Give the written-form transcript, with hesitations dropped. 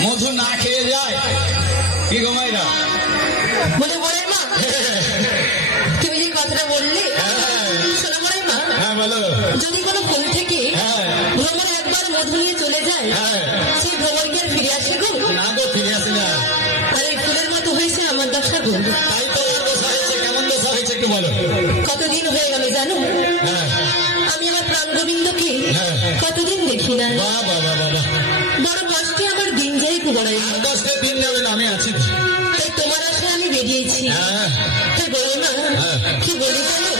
মধু না খেয়ে যায় কি গো মাইরা বলে বলে মা তুমি যে কথাটা বললে শোনো বলে মা। হ্যাঁ বলো। যদি কোনো ফুল থেকে ভ্রমণ একবার মধু নিয়ে চলে যায় সেই ভ্রমণ কি আর ফিরে আসে গো? না গো, ফিরে আসে না। আর এই ফুলের মতো হয়েছে আমার দশা গো। তাই তো দশা হয়েছে। কেমন দশা হয়েছে একটু বলো। কতদিন হয়ে গেল জানো, আমি আমার প্রাণ গোবিন্দকে কতদিন দেখি না। বড় কষ্টে আমার দিন যাই তো বড় কষ্টের দিন যাবে না, আমি আছি। তাই তোমার আশে আমি বেরিয়েছি। তাই বলো না কি বলি জানো,